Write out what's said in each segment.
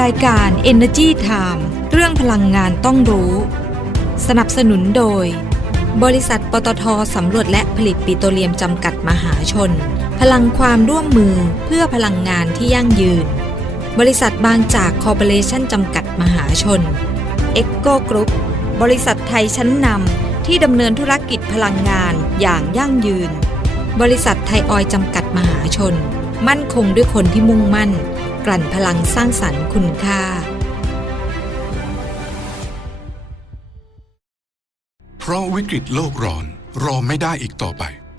รายการ Energy Time เรื่องพลังงานต้องรู้ สนับสนุนโดย บริษัทปตทสำรวจและผลิตปิโตรเลียมจำกัดมหาชน พลังความร่วมมือเพื่อพลังงานที่ยั่งยืน บริษัทบางจากคอร์ปอเรชั่นจำกัดมหาชน เอ็กโกกรุ๊ปบริษัทไทยชั้นนำที่ดำเนินธุรกิจพลังงานอย่างยั่งยืน บริษัทไทยออยจำกัดมหาชน มั่นคงด้วยคนที่มุ่งมั่น กลั่นพลังสร้างสรรค์คุณค่า เพราะวิกฤตโลกร้อนรอไม่ได้อีกต่อไป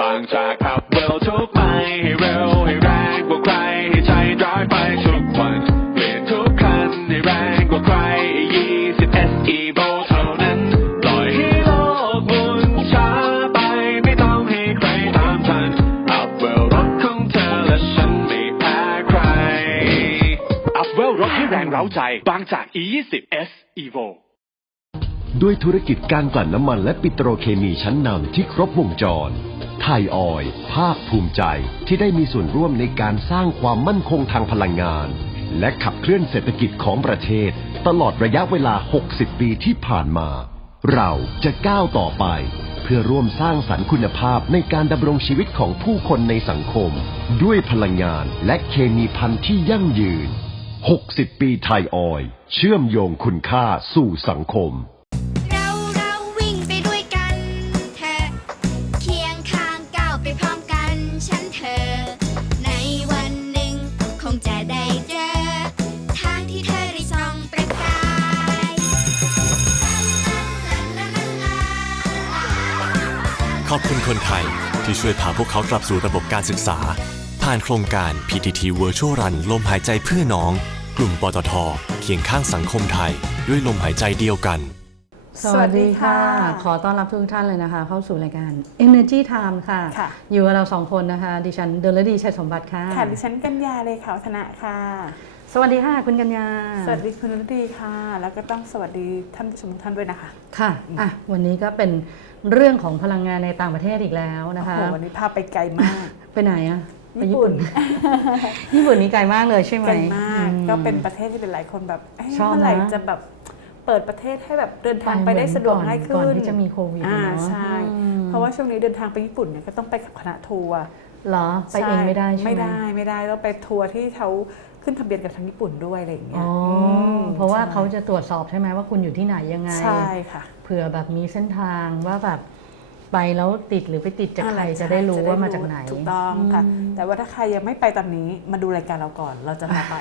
บางจากขับเร็วทุกไปให้เร็วให้แรงกว่าใครให้ใจร้อยไปทุกวันเปลี่ยนทุกคันให้แรงกว่าใคร20 SE v o เท่านั้นปล่อยให้โลกหมุนช้าไปไม่ต้องให้ใครตามทันอัพเวลรถของเธอและฉันไม่แพ้ใครอัพเวลรถให้แรงเร้าใจบางจาก E20 S Evo ด้วยธุรกิจการกลั่นน้ำมันและปิโตรเคมีชั้นนำที่ครบวงจร ไทยออย ภาคภูมิใจที่ได้มีส่วนร่วมในการสร้างความมั่นคงทางพลังงาน และขับเคลื่อนเศรษฐกิจของประเทศ ตลอดระยะเวลา 60 ปีที่ผ่านมา เราจะก้าวต่อไป เพื่อร่วมสร้างสรรค์คุณภาพในการดำรงชีวิตของผู้คนในสังคม ด้วยพลังงานและเคมีพันธุ์ที่ยั่งยืน 60 ปีไทยออย เชื่อมโยงคุณค่าสู่สังคม คุณคนไทย ที่ช่วยพาพวกเขากลับสู่ระบบการศึกษา ผ่านโครงการ PTT Virtual Run ลมหายใจเพื่อน้อง กลุ่มปตทเคียงข้างสังคมไทย ด้วยลมหายใจเดียวกัน สวัสดีค่ะ ขอต้อนรับทุกท่านเลยนะคะ เข้าสู่รายการ Energy Time ค่ะ ค่ะ อยู่กับเราสองคนนะคะ ดิฉันเดลดีชัยสมบัติค่ะ ค่ะดิฉันกัญญาเลยค่ะวัฒนะค่ะ สวัสดีค่ะ คุณกัญญา สวัสดีคุณนุดีค่ะ แล้วก็ต้องสวัสดีท่านผู้ชมทุกท่านด้วยนะคะ ค่ะอะ วันนี้ก็เป็น เรื่องของพลังงานในต่างประเทศอีกแล้วนะโอ้คะโหวันนี้พาไปไกลมาก ไปไหนอะไปญี่ปุ่น ญี่ปุ่นนี่ไกลมากเลยใช่ไหมไกลมากอืมก็เป็นประเทศที่เป็นหลายคนแบบเะชอบนะเมื่อไหร่จะแบบเปิดประเทศให้แบบเดินทางไปได้สะดวกง่ายขึ้นก่อนที่จะมีโควิดอ่าเนอะใช่อืมเพราะว่าช่วงนี้เดินทางไปญี่ปุ่นเนี่ยก็ต้องไปกับคณะทัวร์เหรอ ไปเองไม่ได้ใช่ไหมไม่ได้ไม่ได้ต้องไปทัวร์ที่เขาขึ้นทะเบียนกับทางญี่ปุ่นด้วยอะไรอย่างเงี้อ๋ยออมเพราะว่าใช่เขาจะตรวจสอบใช่ไหมว่าคุณอยู่ที่ไหนยังไง ใช่ค่ะ เผื่อแบบมีเส้นทางว่าแบบไปแล้วติดหรือไปติดจากใครอ่จะได้รู้ว่ามาจากไหนถูกต้องค่ะ แต่ว่าถ้าใครยังไม่ไปตอนนี้มาดูรายการเราก่อนเราจะพาไป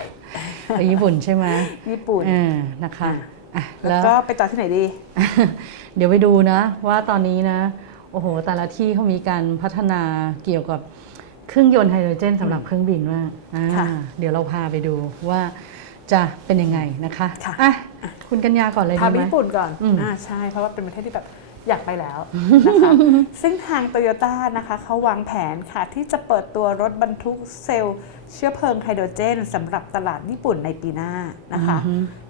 ไปญี่ปุ่นใช่ไหมญี่ปุ่นเออนะคะอะแล้แล้ววก็ไปต่อที่ไหนดี เดี๋ยวไปดูนะ ว่าตอนนี้นะ โอ้โห แต่ละที่เขามีการพัฒนาเกี่ยวกับ เครื่องยนต์ไฮโดรเจนสำหรับเครื่องบินว่างอ่าค่ะเดี๋ยวเราพาไปดูว่าจะเป็นยังไงนะคะค่ะ อะคุณกัญญาก่อนเลยพาดีไปไหม ญี่ปุ่นก่อนอืมอ่าใช่ เพราะว่าเป็นประเทศที่แบบอยากไปแล้วนะคะ ซึ่งทางโตโยต้านะคะเขาวางแผนค่ะ ที่จะเปิดตัวรถบรรทุกเซลล์เชื้อเพลิงไฮโดรเจนสำหรับตลาดญี่ปุ่นในปีหน้านะคะ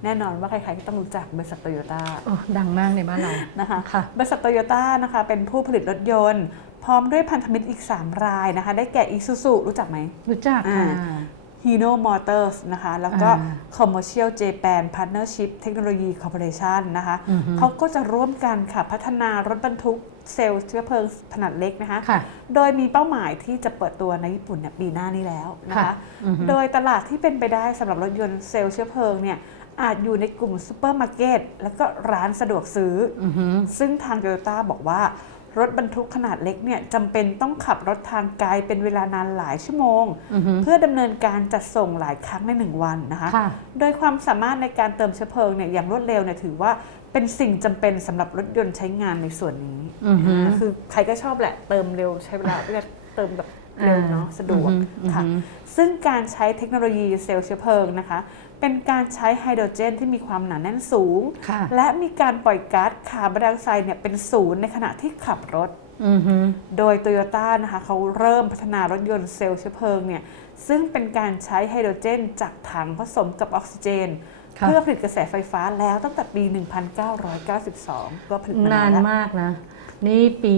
แน่นอนว่าใครๆก็ต้องรู้จักบริษัทโตโยต้า โอ้ดังมากในบ้านเรา นะคะค่ะ บริษัทโตโยต้านะคะเป็นผู้ผลิตรถยนต์ พร้อมด้วยพันธมิตรอีก 3 รายนะคะ ได้แก่ Isuzu รู้จักไหมรู้จักค่ะอ่า Hino Motors นะคะ แล้วก็อ่า Commercial Japan Partnership Technology Corporation นะคะอือฮึเขาก็จะร่วมกันค่ะ พัฒนารถบรรทุกเซลล์เชื้อเพลิงขนาดเล็กนะคะค่ะโดยมีเป้าหมายที่จะเปิดตัวในญี่ปุ่นเนี่ยปีหน้านี้แล้วนะคะค่ะอือฮึโดยตลาดที่เป็นไปได้สำหรับรถยนต์เซลล์เชื้อเพลิงเนี่ยอาจอยู่ในกลุ่มซูเปอร์มาร์เก็ตแล้วก็ร้านสะดวกซื้อออหือซึ่งทางโตโยต้าบอกว่า รถบรรทุกขนาดเล็กเนี่ยจำเป็นต้องขับรถทางไกลเป็นเวลานานหลายชั่วโมงอือหือเพื่อดำเนินการจัดส่งหลายครั้งในหนึ่งวันนะคะค่ะโดยความสามารถในการเติมเชื้อเพลิงเนี่ยอย่างรวดเร็วเนี่ยถือว่าเป็นสิ่งจำเป็นสำหรับรถยนต์ใช้งานในส่วนนี้อือหือคือใครก็ชอบแหละเติมเร็วใช้เวลาเพื่อเติมแบบเร็วเนาะสะดวกอือฮึค่ะอือฮึซึ่งการใช้เทคโนโลยีเซลล์เชื้อเพลิงนะคะ เป็นการใช้ไฮโดรเจนที่มีความหนาแน่นสูง ค่ะ และมีการปล่อยก๊าซคาร์บอนไดออกไซด์เนี่ยเป็นศูนย์ในขณะที่ขับรถ อือฮึ โดยโตโยต้านะคะเขาเริ่มพัฒนารถยนต์เซลล์เชื้อเพลิงเนี่ยซึ่งเป็นการใช้ไฮโดรเจนจากถังผสมกับออกซิเจน ค่ะ เพื่อผลิตกระแสไฟฟ้าแล้วตั้งแต่ปี 1992 ก็ผลิตมานานานแล้ว มากนะ นี่ปี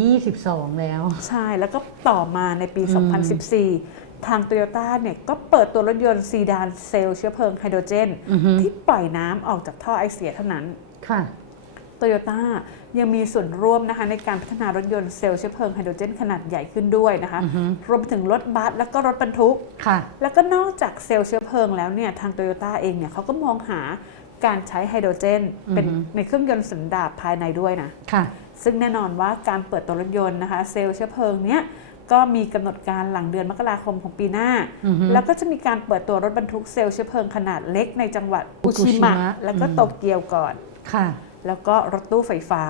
2022 แล้ว ใช่ แล้วก็ต่อมาในปี2014 ทางโตโยต้าเนี่ยก็เปิดตัวรถยนต์ซีดานเซลล์เชื้อเพลิงไฮโดรเจนอือฮึที่ปล่อยน้ำออกจากท่อไอเสียเท่านั้นค่ะโตโยต้ายังมีส่วนร่วมนะคะในการพัฒนารถยนต์เซลล์เชื้อเพลิงไฮโดรเจนขนาดใหญ่ขึ้นด้วยนะคะอือฮึรวมไปถึงรถบัสแล้วก็รถบรรทุกค่ะ แล้วก็นอกจากเซลล์เชื้อเพลิงแล้วเนี่ยทางโตโยต้าเองเนี่ยเขาก็มองหาการใช้ไฮโดรเจน เป็นอือฮึในเครื่องยนต์สันดาปภายในด้วยนะค่ะ ซึ่งแน่นอนว่าการเปิดตัวรถยนต์นะคะ เซลล์เชื้อเพลิงเนี้ย ก็มีกำหนดการหลังเดือนมกราคมของปีหน้าอือฮึแล้วก็จะมีการเปิดตัวรถบรรทุกเซลล์เชื้อเพลิงขนาดเล็กในจังหวัดอุชิ Fukushima มะแล้วก็อืมโตเกียวก่อนค่ะ แล้วก็รถตู้ไฟฟ้า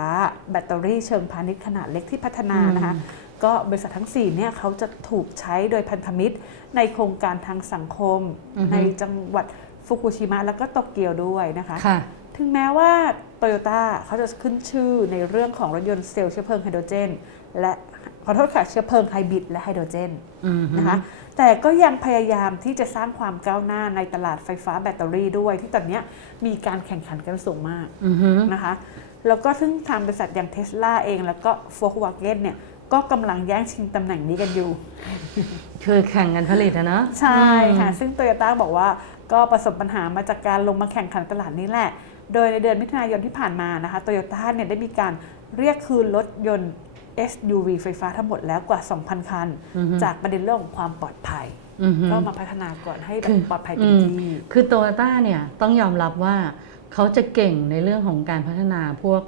แบตเตอรี่เชิงพาณิชย์ขนาดเล็กที่พัฒนานะคะก็บริษัททั้ง 4 เนี่ยเขาจะถูกใช้โดยพันธมิตร ในโครงการทางสังคมอือฮึในจังหวัดฟุกุชิมะแล้วก็โตเกียวด้วยนะคะค่ะถึงแม้ว่าโตโยต้าเขาจะขึ้นชื่อในเรื่องของรถยนต์เซลล์เชื้อเพลิงไฮโดรเจน และ ขอโทษค่ะเชื้อเพลิงไฮบริดและไฮโดรเจนอือฮึนะคะแต่ก็ยังพยายามที่จะสร้างความก้าวหน้าในตลาดไฟฟ้าแบตเตอรี่ด้วย ที่ตอนเนี้ยมีการแข่งขันกันสูงมากอือฮึนะคะแล้วก็ซึ่งทางบริษัทอย่างเทสลาเองแล้วก็ Volkswagen เนี่ยก็กำลังแย่งชิงตำแหน่งนี้กันอยู่ คือแข่งกันผลิตอะเนอะใช่ค่ะอืมซึ่งโตโยต้าบอกว่าก็ประสบปัญหามาจากการลงมาแข่งขันตลาดนี้แหละ โดยในเดือนมิถุนายนที่ผ่านมานะคะโตโยต้าเนี่ยได้มีการเรียกคืนรถยนต์ SUV ไฟฟ้าทั้งหมดแล้วกว่า 2,000 คันอือฮึจากประเด็นเรื่องของความปลอดภัยอือฮึก็มาพัฒนาก่อนให้แบคืบอปลอดภัยเต็มอืมที่คือโตโยต้าเนี่ยต้องยอมรับว่าเขาจะเก่งในเรื่องของการพัฒนาพวก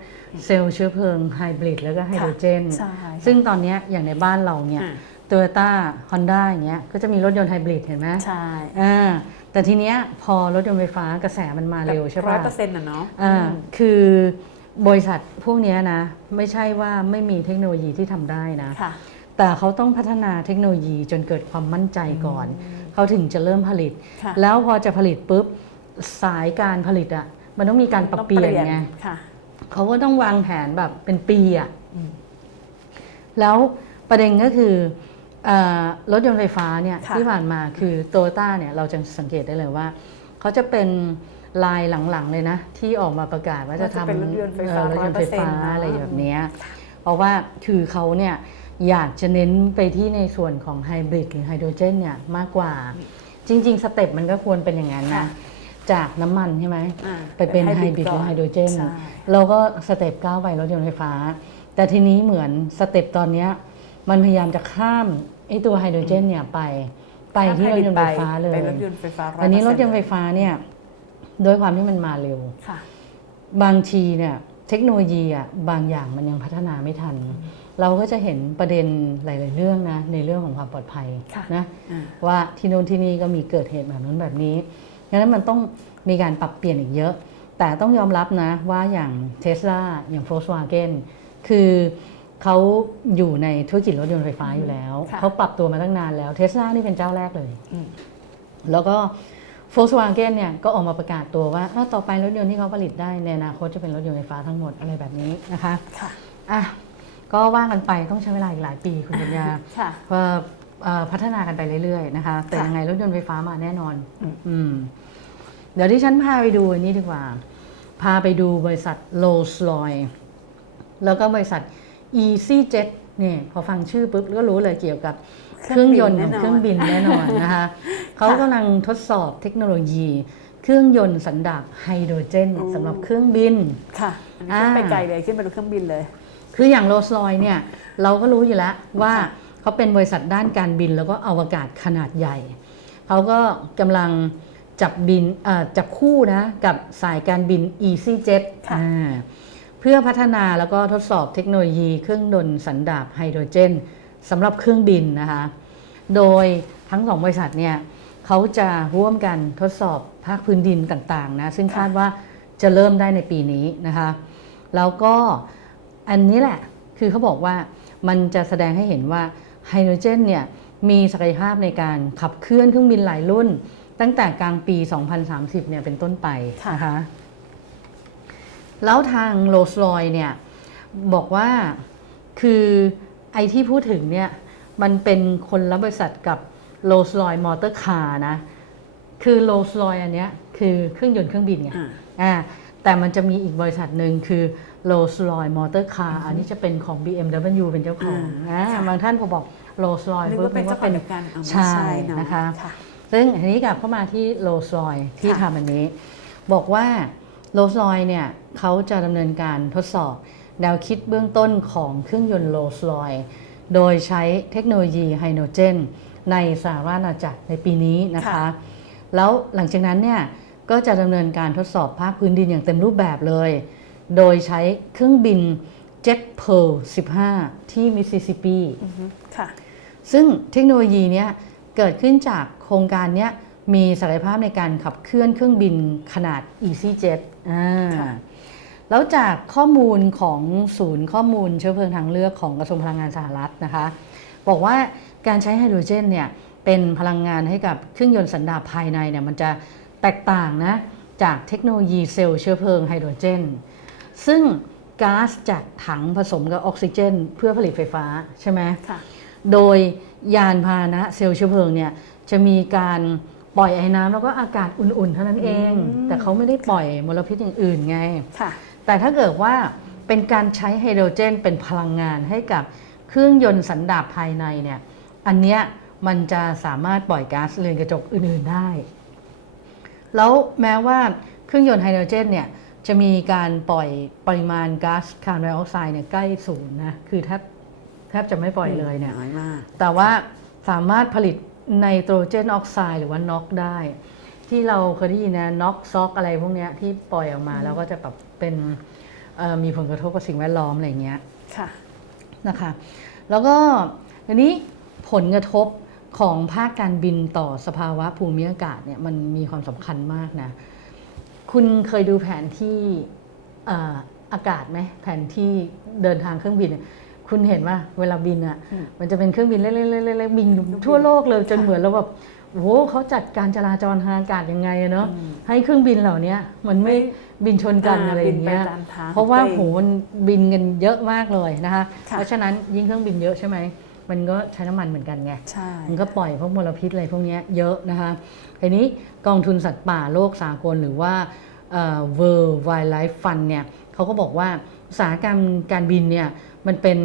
เซลล์เชื้อเพลิงไฮบริดแล้วก็ไฮโดรเจนใช่ค่ะซึ่งตอนเนี้ยอย่างในบ้านเราเนี่ยอ่าโตโยต้าฮอนด้าอย่างเงี้ยก็จะมีรถยนต์ไฮบริดเห็นไหมใช่อ่าแต่ทีเนี้ยพอรถยนต์ไฟฟ้ากระแสมันมาเร็วใช่ร้อปะยเปอร์เซ็นต์นะเนาะอ่าอืมคือ บริษัทพวกเนี้ยนะ ไม่ใช่ว่าไม่มีเทคโนโลยีที่ทำได้นะค่ะแต่เขาต้องพัฒนาเทคโนโลยีจนเกิดความมั่นใจก่อน เขาถึงจะเริ่มผลิตค่ะแล้วพอจะผลิตปุ๊บสายการผลิตอะ่ะมันต้องมีการปรับเปลี่ยนไงค่ะเขาก็ต้องวางแผนแบบเป็นปีอะ่ะแล้วประเด็นก็คือเออรถยนต์ไฟฟ้าเนี่ยค่ะที่ผ่านมาคือโตโยต้าเนี่ยเราจะสังเกตได้เลยว่า เขาจะเป็น ลายหลังๆเลยนะ ที่ออกมาประกาศว่าจะว่าจะทำเป็นรถยนต์ไฟฟ้าเออรถยนต์ไฟฟ้า100%อะไรแบบเนี้ยเพราะว่าคือเขาเนี่ยอยากจะเน้นไปที่ในส่วนของไฮบริดหรือไฮโดรเจนเนี่ยมากกว่า จริง ๆ สเต็ปมันก็ควรเป็นอย่างนั้นค่ะนะจากน้ำมันใช่ไหมอ่าไปเป็นเป็นไฮ hybrid บริดหรือไฮโดรเจนใช่เราก็สเต็ปก้าวไปรถยนต์ไฟฟ้า แต่ทีนี้เหมือนสเต็ปตอนเนี้ยมันพยายามจะข้ามไอ้ตัวไฮโดรเจนเนี่ยไปไปที่รถยนต์ไฟฟ้าเลยไปรถยนต์ไฟฟ้า100%อันนี้รถยนต์ไฟฟ้าเนี่ย ด้วยความที่มันมาเร็วค่ะบางทีเนี่ยเทคโนโลยีอะบางอย่างมันยังพัฒนาไม่ทัน เราก็จะเห็นประเด็นหลาย ๆ เรื่องนะในเรื่องของความปลอดภัยค่ะนะอ่าว่าที่โน่นที่นี่ก็มีเกิดเหตุแบบนั้นแบบนี้ดังนั้นมันต้องมีการปรับเปลี่ยนอีกเยอะ แต่ต้องยอมรับนะว่าอย่างเท s l a อย่าง Volkswagen คือเขาอยู่ในธุรกิจรถยนต์ไฟฟ้าอยู่แล้วค่ะเขาปรับตัวมาตั้งนานแล้วเท s l a นี่เป็นเจ้าแรกเลยอืมแล้วก็ Volkswagen เนี่ยก็ออกมาประกาศตัวว่าอ้าวต่อไปรถยนต์ที่เขาผลิตได้ในอนาคตจะเป็นรถยนต์ไฟฟ้าทั้งหมดอะไรแบบนี้นะคะค่ะอะก็ว่ากันไปต้องใช้เวลาอีกหลายปีคุณปัญญาค่ะว่าเอ่อพัฒนากันไปเรื่อยๆนะคะ แต่ค่ะยังไงรถยนต์ไฟฟ้ามาแน่นอนอืมอืมเดี๋ยวที่ฉันพาไปดูอันนี้ดีกว่า พาไปดูบริษัท Rolls Royce แล้วก็บริษัท EasyJet เนี่ยพอฟังชื่อปุ๊บก็รู้เลยเกี่ยวกับ เครื่องยนต์ของเครื่องบินแน่นอนนะคะเขากำลังทดสอบเทคโนโลยี เครื่องยนต์สันดาปไฮโดรเจนสำหรับเครื่องบินค่ะอันนี้ขึ้นไปอ่าไกลเลยขึ้นไปดูเครื่องบินเลย คืออย่างโรลส์รอยเนี่ยเราก็รู้อยู่แล้วว่าเขาเป็นบริษัทด้านการบินแล้วก็อวกาศขนาดใหญ่เขาก็กำลังจับบินเอ่อจับคู่นะกับสายการบิน EasyJet ค่ะอ่าเพื่อพัฒนาแล้วก็ทดสอบเทคโนโลยีเครื่องยนต์สันดาปไฮโดรเจน สำหรับเครื่องบินนะคะ โดยทั้งสองบริษัทเนี่ยเขาจะร่วมกันทดสอบภาคพื้นดินต่างๆนะซึ่งคาดว่าจะเริ่มได้ในปีนี้นะคะ แล้วก็อันนี้แหละคือเขาบอกว่ามันจะแสดงให้เห็นว่าไฮโดรเจนเนี่ยมีศักยภาพในการขับเคลื่อนเครื่องบินหลายรุ่น ตั้งแต่กลางปี 2030 เนี่ยเป็นต้นไปค่ะนะคะแล้วทางโรลส์รอยเนี่ยบอกว่าคือ ไอที่พูดถึงเนี่ยมันเป็นคนละบริษัทกับโรลส์รอยมอเตอร์คาร์นะ คือโรลส์รอยอันเนี้ยคือเครื่องยนต์เครื่องบินไงอ่าอ่าแต่มันจะมีอีกบริษัทหนึ่งคือ Rolls Royce Motor Car อันนี้จะเป็นของ BMW เป็นเจ้าของอ่าอ่าค่ะบางท่านพอบอก Rolls Royce นึกปุ๊บว่าเป็นนึเจ้าของเดียวกันเอาไม่ใช่ใช่เนอะนะคะค่ะซึ่งอันนี้กลับเข้ามาที่ Rolls Royce ที่ค่ะทำอันนี้ บอกว่า Rolls Royce เนี่ยเขาจะดำเนินการทดสอบ แนวคิดเบื้องต้นของเครื่องยนต์ Rolls Royce โดยใช้เทคโนโลยีไฮโดรเจน ในสหราชอาณาจักรในปีนี้นะคะค่ะแล้วหลังจากนั้นเนี่ยก็จะดำเนินการทดสอบภาคพื้นดินอย่างเต็มรูปแบบเลย โดยใช้เครื่องบิน Jet Pearl 15 ที่มิสซิสซิปปีอือฮึค่ะซึ่งเทคโนโลยีเนี้ยเกิดขึ้นจากโครงการเนี้ยมีศักยภาพในการขับเคลื่อนเครื่องบินขนาด EasyJet อ่าค่ะ แล้วจากข้อมูลของศูนย์ข้อมูลเชื้อเพลิงทางเลือกของกระทรวงพลังงานสหรัฐนะคะ บอกว่าการใช้ไฮโดรเจนเนี่ยเป็นพลังงานให้กับเครื่องยนต์สันดาปภายในเนี่ยมันจะแตกต่างนะจากเทคโนโลยีเซลล์เชื้อเพลิงไฮโดรเจน ซึ่งก๊าซจากถังผสมกับออกซิเจน เพื่อผลิตไฟฟ้าใช่ไหมค่ะโดยยานพาหนะเซลล์เชื้อเพลิงเนี่ยจะมีการปล่อยไอ้น้ำแล้วก็อากาศอุ่นๆ เท่านั้นเองอืมแต่เขาไม่ได้ปล่อยมลพิษอย่างอื่นไงค่ะ แต่ถ้าเกิดว่าเป็นการใช้ไฮโดรเจนเป็นพลังงานให้กับเครื่องยนต์สันดาปภายในเนี่ยอันเนี้ยมันจะสามารถปล่อยก๊าซเรือนกระจกอื่นๆได้ แล้วแม้ว่าเครื่องยนต์ไฮโดรเจนเนี่ยจะมีการปล่อยปริมาณก๊าซคาร์บอนไดออกไซด์เนี่ยใกล้ศูนย์นะคือแทบแทบจะไม่ปล่อยเลยเนี่ยน้อยมาก แต่ว่าสามารถผลิตไนโตรเจนออกไซด์หรือว่าน็อกได้ ที่เราเคยได้ยินนะน็อกซอกอะไรพวกเนี้ยที่ปล่อยออกมาแล้วก็จะแบบ เป็นเอ่อมีผลกระทบกับสิ่งแวดล้อมอะไรอย่างเงี้ยค่ะนะคะแล้วก็อันนี้ผลกระทบของภาคการบินต่อสภาวะภูมิอากาศเนี่ยมันมีความสำคัญมากนะคุณเคยดูแผนที่เอ่ออากาศไหมแผนที่เดินทางเครื่องบินเนี่ยคุณเห็นว่าเวลาบินอะอืมมันจะเป็นเครื่องบินเล็กๆๆๆบินทั่วโลกเลยจนเหมือนเราแบบโอ้โหเขาจัดการจราจรทางอากาศยังไงอะเนาะให้เครื่องบินเหล่านี้มันไม่ บินชนกันอ่าอะไรอย่างเงี้ยบินไปตามทางเพราะว่าของตัวโหเองมันบินกันเยอะมากเลยนะคะค่ะเพราะฉะนั้นยิ่งเครื่องบินเยอะใช่ไหมมันก็ใช้น้ำมันเหมือนกันไงใช่มันก็ปล่อยพวกมลพิษอะไรพวกเนี้ยเยอะนะคะทีนี้กองทุนสัตว์ป่าโลกสากลหรือว่าเอ่อ World Wildlife Fund เนี่ยเขาก็บอกว่าอุตสาหกรรมการบินเนี่ยมันเป็น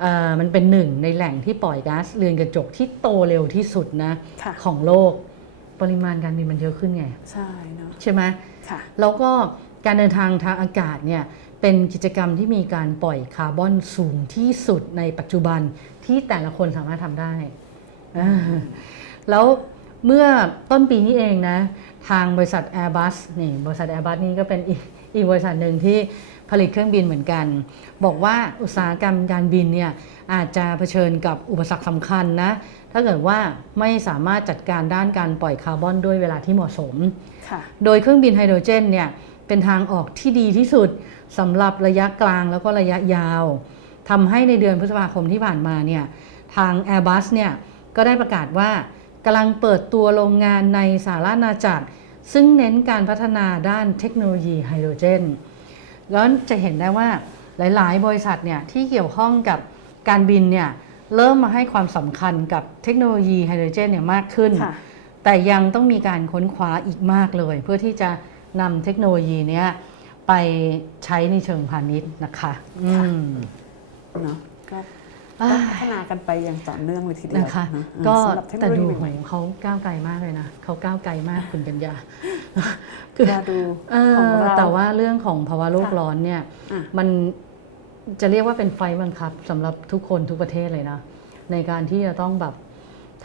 เอ่อมันเป็นหนึ่งในแหล่งที่ปล่อยก๊าซเรือนกระจกที่โตเร็วที่สุดนะค่ะของโลก ปริมาณการบินมันเยอะขึ้นไง ใช่เนาะใช่ไหมค่ะ แล้วก็การเดินทางทางอากาศเนี่ยเป็นกิจกรรมที่มีการปล่อยคาร์บอนสูงที่สุดในปัจจุบันที่แต่ละคนสามารถทำได้อ่าแล้วเมื่อต้นปีนี้เองนะ ทางบริษัท Airbus นี่บริษัท Airbus นี่ก็เป็นอีกอีกบริษัทหนึ่งที่ผลิตเครื่องบินเหมือนกัน บอกว่าอุตสาหกรรมการบินเนี่ย อาจจะเผชิญกับอุปสรรคสำคัญนะถ้าเกิดว่าไม่สามารถจัดการด้านการปล่อยคาร์บอนด้วยเวลาที่เหมาะสมค่ะโดยเครื่องบินไฮโดรเจนเนี่ยเป็นทางออกที่ดีที่สุดสำหรับระยะกลางแล้วก็ระยะยาวทำให้ในเดือนพฤษภาคมที่ผ่านมาเนี่ยทาง Airbus เนี่ยก็ได้ประกาศว่ากำลังเปิดตัวโรงงานในสหราชอาณาจักร ซึ่งเน้นการพัฒนาด้านเทคโนโลยีไฮโดรเจนแล้วจะเห็นได้ว่าหลาย ๆ บริษัทเนี่ยที่เกี่ยวข้องกับ การบินเนี่ยเริ่มมาให้ความสำคัญกับเทคโนโลยีไฮโดรเจนเนี่ยมากขึ้นค่ะแต่ยังต้องมีการค้นคว้าอีกมากเลย เพื่อที่จะนำเทคโนโลยีเนี้ยไปใช้ในเชิงพาณิชย์นะคะอืมเนาะก็อ่าต้องพัฒนากันไปอย่างต่อเนื่องเลยทีเดียวนะคะเนอะก็สำหรับเทคโนแต่โลดูยีเหใหมืม่อนเขาก้าวไกลมากเลยนะเขาก้าวไกลมากคุณกัญญาๆเราดูเอของอเราแต่ว่าเรื่องของภาวะโลกค่ะร้อนเนี่ยอะมัน จะเรียกว่าเป็นไฟบังคับสำหรับทุกคนทุกประเทศเลยนะ ในการที่จะต้องแบบ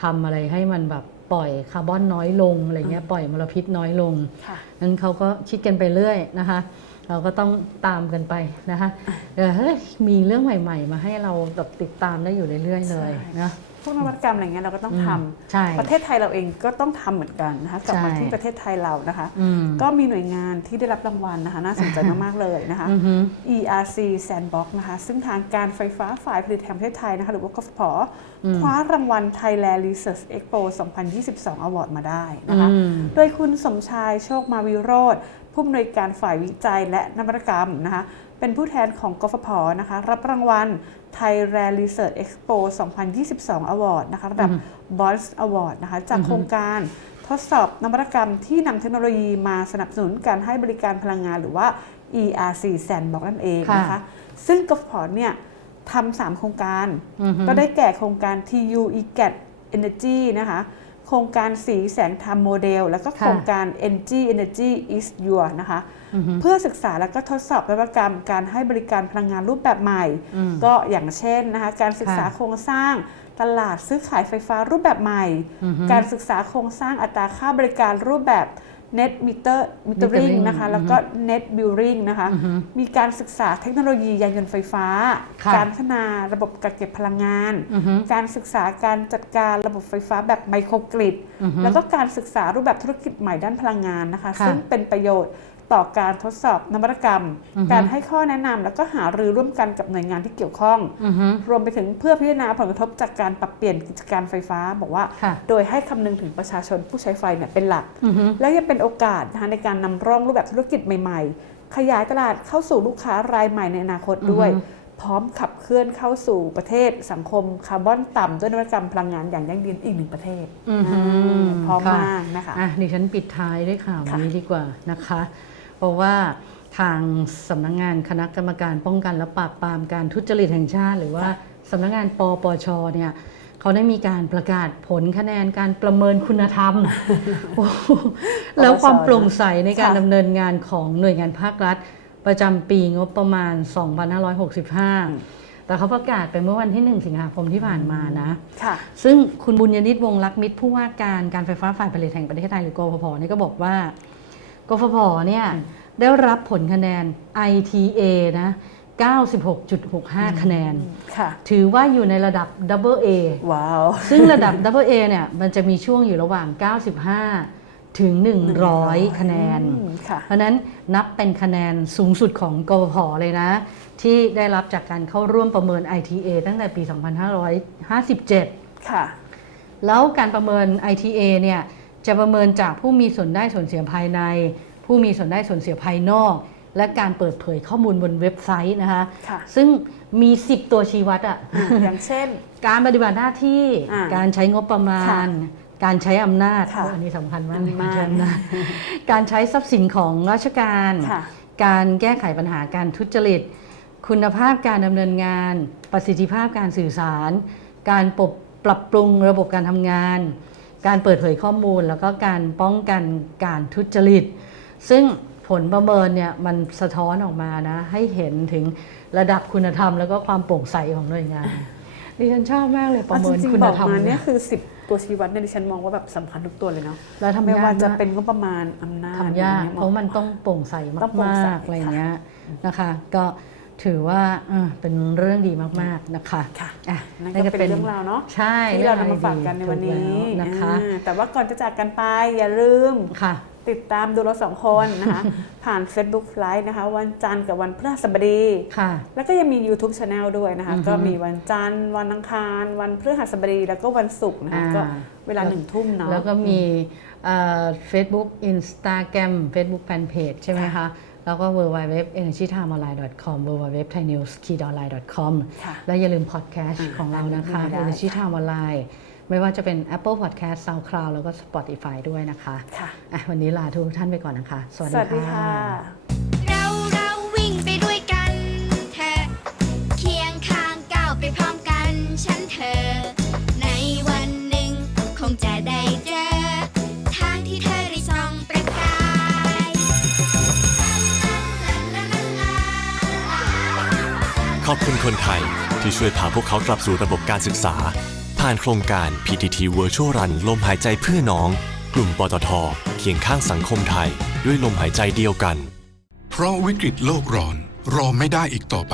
ทำอะไรให้มันแบบปล่อยคาร์บอนน้อยลงอะไรเงี้ยปล่อยมลพิษน้อยลงค่ะนั้นเขาก็คิดกันไปเรื่อยนะคะ เราก็ต้องตามกันไปนะคะเดี๋ยวเฮ้ยมีเรื่องใหม่ ๆ มาให้เราแบบติดตามได้อยู่เรื่อยๆเลยใช่นะ พวกนวัตกรรมอะไรเงี้ยเราก็ต้องทำอืมใช่ประเทศไทยเราเองก็ต้องทำเหมือนกันนะคะกลับมาใช่ที่ประเทศไทยเรานะคะอืมก็มีหน่วยงานที่ได้รับรางวัลนะคะ น่าสนใจมากๆเลยนะคะอือฮึ ERC Sandbox นะคะ ซึ่งทางการไฟฟ้าฝ่ายผลิตแห่งประเทศไทยนะคะหรือว่ากฟผคว้ารางวัล Thailand Research Expo 2022 Award มาได้นะคะอืมโดยคุณสมชายโชคมาวิโรธผู้อำนวยการฝ่ายวิจัยและนวัตกรรมนะคะเป็นผู้แทนของกฟผนะคะ รับรางวัล Thailand Research Expo 2022 Award นะคะระดับ Bonds Award นะคะจากโครงการทดสอบนวัตกรรมที่นำเทคโนโลยีมาสนับสนุนการให้บริการพลังงานหรือว่า ERC Sandbox นั่นเองนะคะค่ะซึ่งกฟผเนี่ยทำสามโครงการอือฮึก็ได้แก่โครงการ TU EGAT Energy นะคะโครงการสีแสงธรรมโมเดล แล้วก็โครงการ NG Energy is your นะคะ เพื่อศึกษาและก็ทดสอบนวัตกรรม การให้บริการพลังงานรูปแบบใหม่อืมก็อย่างเช่นนะคะการศึกษาค่ะโครงสร้างตลาดซื้อขายไฟฟ้ารูปแบบใหม่อือฮึการศึกษาโครงสร้างอัตราค่าบริการรูปแบบ net meter metering Metering นะคะแล้วก็ net billing นะคะมีการศึกษาเทคโนโลยียานยนต์ไฟฟ้าค่ะการพัฒนาระบบกักเก็บพลังงานอือฮึการศึกษาการจัดการระบบไฟฟ้าแบบไมโครกริดอือฮึแล้วก็การศึกษารูปแบบธุรกิจใหม่ด้านพลังงานนะคะค่ะซึ่งเป็นประโยชน์ ต่อการทดสอบนวัตกรรมอือฮึการให้ข้อแนะนำแล้วก็หารือร่วมกันกับหน่วยงานที่เกี่ยวข้องอือฮึรวมไปถึงเพื่อพิจารณาผลกระทบจากการปรับเปลี่ยนกิจการไฟฟ้าบอกว่าค่ะโดยให้คำนึงถึงประชาชนผู้ใช้ไฟเนี่ยเป็นหลักอือฮึและยังเป็นโอกาสนะคะในการนำร่องรูปแบบธุรกิจใหม่ ๆ ขยายตลาดเข้าสู่ลูกค้ารายใหม่ในอนาคตด้วยอือฮึพร้อมขับเคลื่อนเข้าสู่ประเทศสังคมคาร์บอนต่ำด้วยนวัตกรรมพลังงานอย่างยั่งยืนอีกหนึ่งประเทศอือฮึอ่าพร้อมค่ะมากนะคะอะดิฉันปิดท้ายด้วยข่าวค่ะนี้ดีกว่านะคะ เพราะว่าทางสำนักงานคณะกรรมการป้องกันและปราบปรามการทุจริตแห่งชาติ หรือว่าสำนักงานปปชเนี่ยเขาได้มีการประกาศผลคะแนนการประเมินคุณธรรมโอ้โหแล้วความโปร่งใสในการค่ะดำเนินงานของหน่วยงานภาครัฐ ประจำปีงบประมาณ 2565 แต่เขาประกาศไปเมื่อวันที่ 1 สิงหาคมที่ผ่านมานะค่ะซึ่งคุณบุญยนิตวงศ์ลักษณ์มิตรผู้ว่าการการไฟฟ้าฝ่ายผลิตแห่งประเทศไทยหรือกฟผเนี่ยก็บอกว่า กฟผเนี่ยได้รับผลคะแนน ITA นะ 96.65 คะแนนค่ะถือว่าอยู่ในระดับ Double A ว้าว ซึ่งระดับ Double A เนี่ย มันจะมีช่วงอยู่ระหว่าง 95 ถึง 100 คะแนนอืมค่ะเพราะฉะนั้นนับเป็นคะแนนสูงสุดของกฟผเลยนะ ที่ได้รับจากการเข้าร่วมประเมิน ITA ตั้งแต่ปี 2557 ค่ะ แล้วการประเมิน ITA เนี่ย จะประเมินจากผู้มีส่วนได้ส่วนเสียภายใน ผู้มีส่วนได้ส่วนเสียภายนอก และการเปิดเผยข้อมูลบนเว็บไซต์นะคะค่ะซึ่งมี 10 ตัวชี้วัดอะอ่าอย่างเช่น การปฏิบัติหน้าที่อ่าการใช้งบประมาค่ะณการใช้อำนาจค่ะอันนี้สำคัญมากอำนาจการใช้อำนาจการใช้ทรัพย์สินของราชการค่ะการแก้ไขปัญหาการทุจริต คุณภาพการดำเนินงาน ประสิทธิภาพการสื่อสาร การปรับปรับปรุงระบบการทำงาน การเปิดเผยข้อมูลแล้วก็การป้องกันการทุจริต ซึ่งผลประเมินเนี่ยมันสะท้อนออกมานะ ให้เห็นถึงระดับคุณธรรม แล้วก็ความโปร่งใสของหน่วยงานดิฉันชอบมากเลยประเมินอาจริงคุๆณบอกธรรมมาเนี่เนี่ยยคือ 10 ตัวชี้วัดเนี่ยดิฉันมองว่าแบบสำคัญทุกตัวเลยเนาะแล้วทำไม่ยากว่าจะมากเป็นก็ประมาณอำนาจทำยากอไงี้เพราะมันต้องโปร่งใสต้องโปร่งใสมากๆอะไรเงี้ยนะคะ ก็ ถือว่าอ่าเป็นเรื่องดีมากๆนะคะค่ะอะนั่นก็เป็นเรื่องราวเนาะใช่ที่เรานำมาฝากกันในวันนี้ถูกแล้วนะคะอ่าแต่ว่าก่อนจะจากกันไปอย่าลืมค่ะ ติดตามดูเราสองคนนะคะผ่าน Facebook Live นะคะ วันจันทร์กับวันพฤหัสบดีค่ะ แล้วก็ยังมี YouTube Channel ด้วยนะคะอือฮึก็มีวันจันทร์วันอังคาร วันพฤหัสบดีแล้วก็วันศุกร์นะคะอ่าก็เวลาหนึ่งทุ่มเนาะแล้วก็มีเฟซบุ๊กอินสตาแกรมเฟซบุ๊กแฟนเพจใช่ไหมคะ แล้วก็ w w w e n e r g y t i m e o n l i n e c o m w w w t h a i n e w s k e y o n l i n e c o m ค่ะแล้วอย่าลืมพอดแคสต์อ่าของเรานะคะอันนี้ได้ Energy Time Online ไม่ว่าจะเป็น Apple Podcast SoundCloud แล้วก็ Spotify ด้วยนะคะค่ะอะวันนี้ลาทุกท่านไปก่อนนะคะ สวัสสวัสดีดีค่ะ คนไทย ที่ช่วยพาพวกเขากลับสู่ระบบการศึกษา ผ่านโครงการ PTT Virtual Run ลมหายใจเพื่อน้อง กลุ่มปตทเคียงข้างสังคมไทย ด้วยลมหายใจเดียวกัน เพราะวิกฤตโลกร้อนรอไม่ได้อีกต่อไป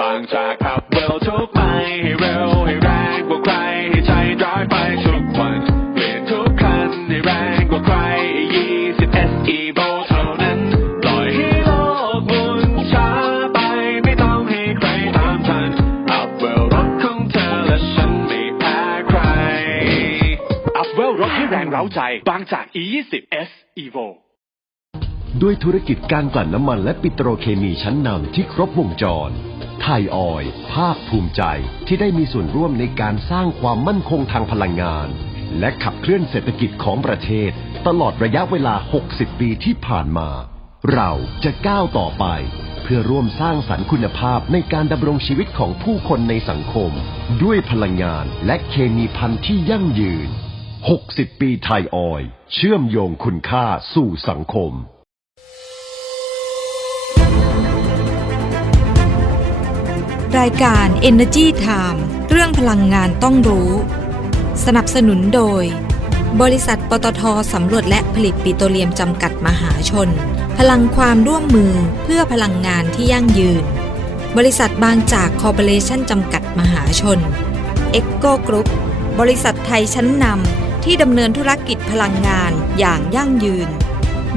บางจากขับเร็วทุกไปให้เร็วให้แรงกว่าใครให้ใจร้ายไปทุกวันเปลี่ยนทุกคันให้แรงกว่าใคร20 SE v o เท่านั้นปล่อยให้โลกหมุนช้าไปไม่ต้องให้ใครตามทันอัพเวลรถของเธอและฉันไม่แพ้ใครอัพเวลรถให้แรงเร้าใจบางจาก E20 S Evo ด้วยธุรกิจการกลั่นน้ำมันและปิโตรเคมีชั้นนำที่ครบวงจร ไทยออย ภาคภูมิใจที่ได้มีส่วนร่วมในการสร้างความมั่นคงทางพลังงาน และขับเคลื่อนเศรษฐกิจของประเทศ ตลอดระยะเวลา 60 ปีที่ผ่านมา เราจะก้าวต่อไป เพื่อร่วมสร้างสรรค์คุณภาพในการดำรงชีวิตของผู้คนในสังคม ด้วยพลังงานและเคมีพันธุ์ที่ยั่งยืน 60 ปีไทยออย เชื่อมโยงคุณค่าสู่สังคม รายการ Energy Time เรื่องพลังงานต้องรู้ สนับสนุนโดย บริษัทปตทสำรวจและผลิตปิโตรเลียมจำกัดมหาชน พลังความร่วมมือเพื่อพลังงานที่ยั่งยืน บริษัทบางจากคอร์ปอเรชั่นจำกัดมหาชน เอ็กโกกรุ๊ปบริษัทไทยชั้นนำที่ดำเนินธุรกิจพลังงานอย่างยั่งยืน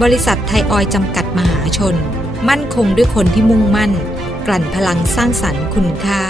บริษัทไทยออยจำกัดมหาชน มั่นคงด้วยคนที่มุ่งมั่น ลั่นพลังสร้างสรรค์คุณค่า